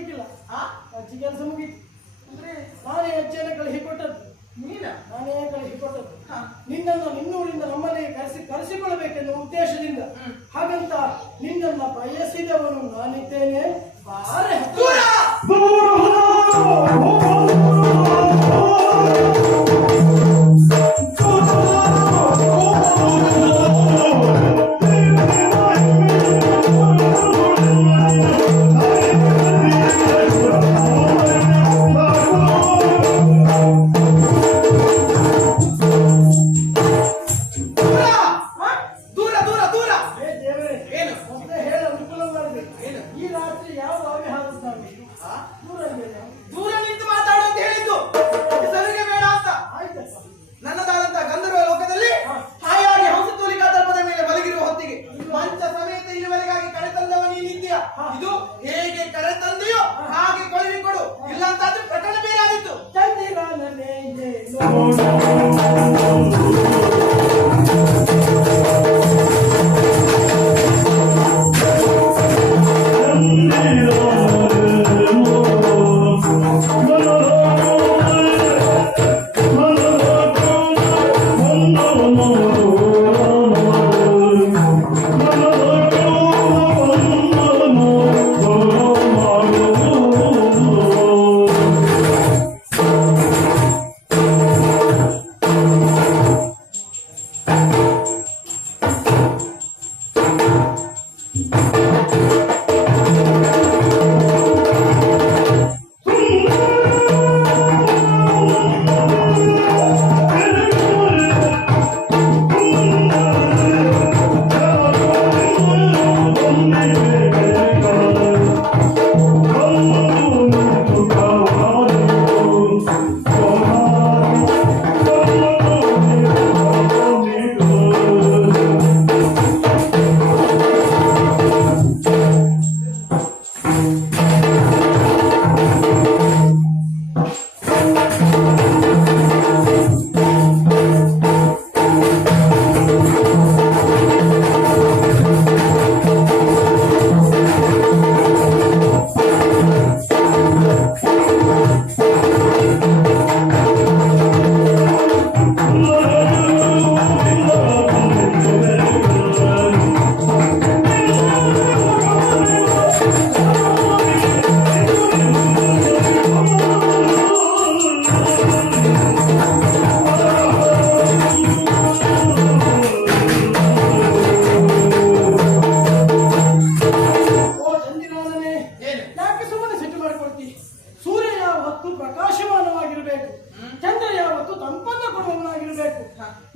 ಮಾಡ್ಲಿಕ್ಕಿಲ್ಲ. ಅಜ್ಜಿ ಕೆಲಸ ಮುಗೀತು ಅಂದ್ರೆ ನಾನೇ ಅಜ್ಜಿಯನ್ನು ಕಳಿಸಿ ಕೊಟ್ಟದ್ದು. ನಾನೇ ಕಳಿಸಿ ಕೊಟ್ಟದ್ದು ನಿನ್ನನ್ನು ನಿನ್ನೂರಿಂದ ನಮ್ಮಲ್ಲಿ ಕರೆಸಿಕೊಳ್ಳಬೇಕೆನ್ನುವ ಉದ್ದೇಶದಿಂದ. ಹಾಗಂತ ನಿನ್ನನ್ನು ಬಯಸಿದವನು ನಾನಿದ್ದೇನೆ. ಬಾರೆ ಇದು ಹೇಗೆ ಕರೆ ತಂದೆಯೋ ಹಾಗೆ ಕಳುಹಿಕೊಡು, ಇಲ್ಲ ಅಂತಾದ್ರೆ ಪ್ರಕರಣ ಬೇರೆ ಆದಿತ್ತು.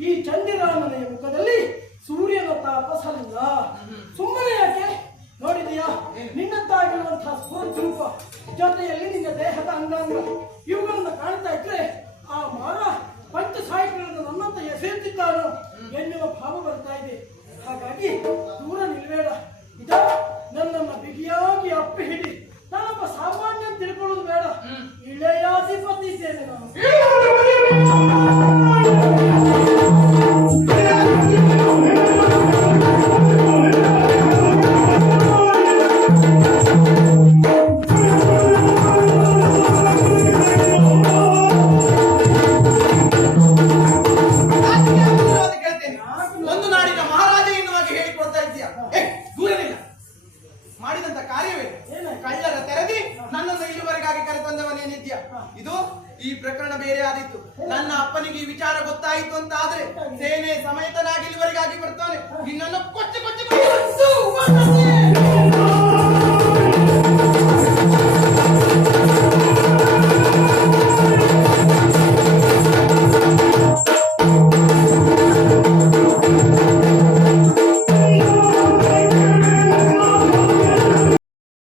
ಈ ಚಂದಿರಾಮನೆಯ ಮುಖದಲ್ಲಿ ಸೂರ್ಯನ ತಾಪಸಲ್ಲ. ಸುಮ್ಮನೆ ಯಾಕೆ ನೋಡಿದೆಯಾ? ನಿನ್ನದ್ದಾಗಿರುವಂತಹ ಸ್ಫೂರ್ತಿ ರೂಪ ಜೊತೆಯಲ್ಲಿ ನಿನ್ನ ದೇಹದ ಅಂಗಾಂಗ ಇವುಗಳನ್ನು ಕಾಣ್ತಾ ಇದ್ರೆ ಆ ಮಾರ ಪಂಚ ಸಾಹಿತ್ಯಗಳನ್ನು ನನ್ನಂತ ಎಸೆಯುತ್ತಿದ್ದಾನೋ ಎನ್ನುವ ಭಾವ ಬರ್ತಾ ಇದೆ. ಹಾಗಾಗಿ ದೂರ ನಿಲ್ಬೇಡ. ಇದ ನನ್ನನ್ನು ಬಿಗಿಯಾಗಿ ಅಪ್ಪಿ ಹಿಡಿ. ನಾನೊಬ್ಬ ಸಾಮಾನ್ಯ ತಿಳ್ಕೊಳ್ಳೋದು ಬೇಡ. ಇಳೆಯಾಧಿಪತಿ ಇದ್ದೇನೆ ನಾನು. ಒಂದು ನಾಡಿನ ಮಹಾರಾಜ ಎನ್ನುವಾಗಿ ಹೇಳಿಕೊಡ್ತಾ ಇದ್ದೀಯ. ಮಾಡಿದಂತ ಕಾರ್ಯವೇ ಕಳ್ಳರ ತೆರೆದಿ ನನ್ನನ್ನು ಇಲ್ಲಿವರೆಗಾಗಿ ಕರೆತಂದವನೇನಿದ್ಯಾ? ಇದು ಈ ಪ್ರಕರಣ ಬೇರೆ ಆದಿತ್ತು. ನನ್ನ ಅಪ್ಪನಿಗೆ ಈ ವಿಚಾರ ಗೊತ್ತಾಯಿತು ಅಂತ ಆದ್ರೆ ಸೇನೆ ಸಮೇತನಾಗಿ ಇಲ್ಲಿವರೆಗಾಗಿ ಬರ್ತಾನೆ, ನಿನ್ನನ್ನು